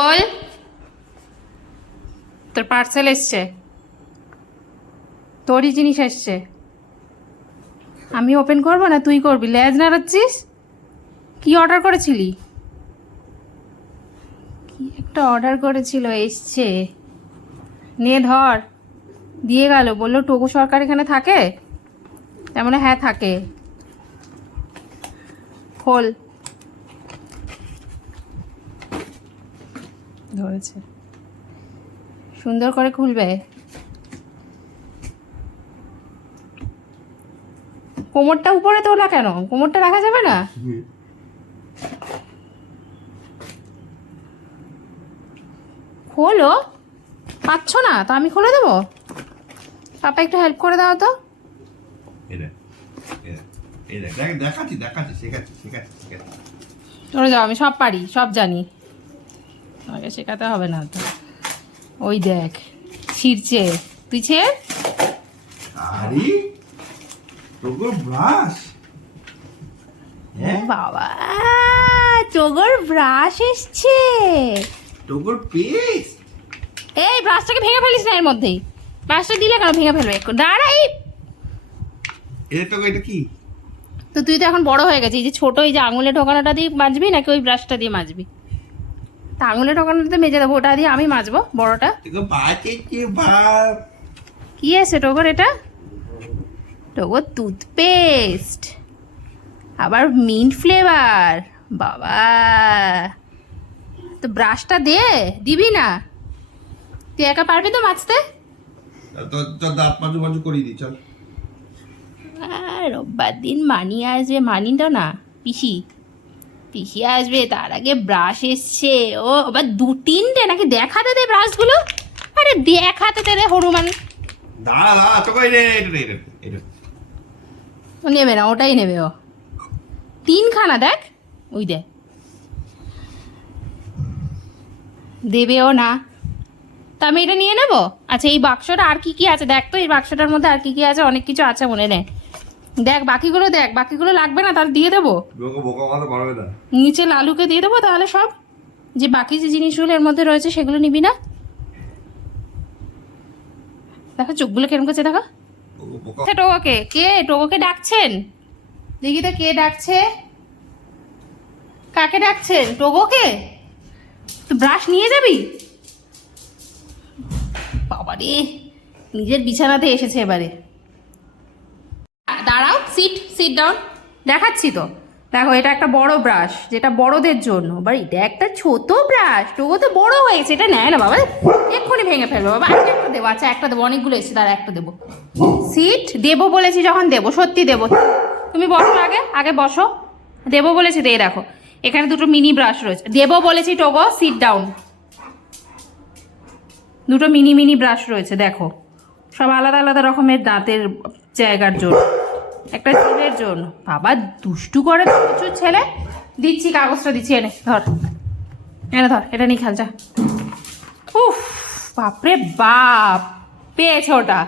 বল, তোর পার্সেল এসছে, তোরই জিনিস এসছে। আমি ওপেন করবো না তুই করবি? লেজ নাড়াচ্ছিস। কি অর্ডার করেছিলি? কি একটা অর্ডার করেছিল, এসছে। নে ধর, দিয়ে গেল। বললো টোকো সরকার এখানে থাকে। তার মানে হ্যাঁ থাকে। খোল। ধরেছে, সুন্দর করে খুলবে। কোমরটা উপরে তোলা কেন? কোমরটা রাখা যাবে না? খোলো। পাচ্ছ না তো আমি খুলে দেবো। পাপা একটু হেল্প করে দাও তো। চলে যাও, আমি সব পারি, সব জানি, আমাকে শেখাতে হবে না তো। ওই দেখ ছিঁড়ছে, তুই ছেড়। বাবা, টোগর ব্রাশ এসছে। টোগর পেস্ট। এই ব্রাশটাকে ভেঙে ফেলিস না এর মধ্যেই। ব্রাশটা দিলে কেন ভেঙে ফেলবে? দাঁড়াই। এটা কি? তো তুই তো এখন বড় হয়ে গেছিস, এই যে ছোট এই যে আঙুলে ঢোকানোটা দিয়ে মাজবি নাকি ওই ব্রাশটা দিয়ে মাজবি? তা আঙুলে ঢোকানোটা মেজে দেবো, ওটা দিয়ে আমি মাজবো বড়টা। কি আছে টোগর? এটা টোগর টুথপেস্ট, আবার মিন্ট ফ্লেভার। বাবা, তো ব্রাশটা দে। দিবি না? তুই একা পারবি তো মাজতে? তোর দাঁত মাজু করিয়ে দি, চল। রোববার দিন মানি আসবে, মানিটা না পিসি, পিসি আসবে, তার আগে ব্রাশ এসছে। ও আবার 2-3টে নাকি? দেখাতে দে ব্রাশগুলো। আরে দেখাতে দে রে হনুমান। দাঁড়া তোকে ও নেবে না, ওটাই নেবে ও। 3খানা দেখ, ওই দেখ। দেবেও না, তা আমি এটা নিয়ে নেবো। আচ্ছা এই বাক্সটা আর কি কি আছে দেখ তো, এই বাক্সটার মধ্যে আর কি কি আছে? অনেক কিছু আছে, মনে নেই। দেখ বাকিগুলো, দেখ বাকিগুলো লাগবে না, তাহলে দিয়ে দেবো। নিচে লালুকে দিয়ে দেবো তাহলে সব, যে বাকি যে জিনিসগুলো এর মধ্যে রয়েছে সেগুলো নিবি না? দেখো চোখগুলো কেরম করছে, দেখো। টোগোকে কে? টোগোকে ডাকছেন? দেখি তো কে ডাকছে। কাকে ডাকছেন? টোগোকে? তো ব্রাশ নিয়ে যাবি? বাবারে, নিজের বিছানাতে এসেছে এবারে। দাঁড়াও, সিট ডাউন। দেখাচ্ছি তো, দেখো এটা একটা বড় ব্রাশ, যেটা বড়দের জন্য। এবার এটা একটা ছোট ব্রাশ, টোগো তো বড় হয়েছে, এটা নেয় না বাবা, এক্ষুনি ভেঙে ফেলবো বাবা। আচ্ছা একটা দেবো, আচ্ছা একটা দেবো, অনেকগুলো এসেছে, তার একটা দেবো। সিট দেবো বলেছি যখন দেবো, সত্যি দেবো। তুমি বসো, আগে বসো। দেবো বলেছি, দিয়ে দেখো এখানে 2টো মিনি ব্রাশ রয়েছে। দেবো বলেছি টোগো, সিট ডাউন। 2টো মিনি ব্রাশ রয়েছে, দেখো সব আলাদা আলাদা রকমের দাঁতের জায়গার জন্য, একটা চুলের জন্য। বাবা দুষ্টু করে তো প্রচুর ছেলে। দিচ্ছি কাগজটা, দিচ্ছি, এনে ধর, এটা নিয়ে খেল যা। উফ বাপরে বাপ, পেয়েছে ওটা।